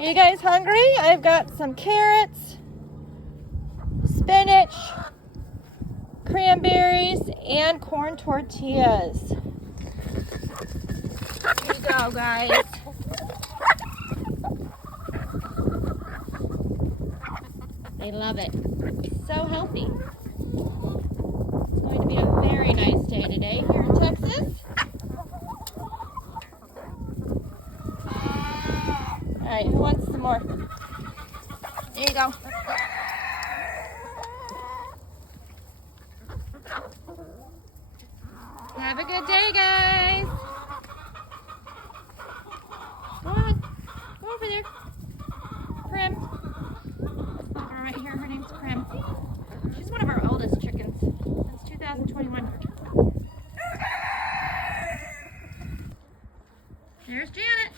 Are you guys hungry? I've got some carrots, spinach, cranberries, and corn tortillas. Here you go, guys. They love it. It's so healthy. It's going to be a very nice day today here in Texas. All right, who wants some more? There you go. Have a good day, guys. Go on. Go over there. Prim. Her right here. Her name's Prim. She's one of our oldest chickens since 2021. There's Janet.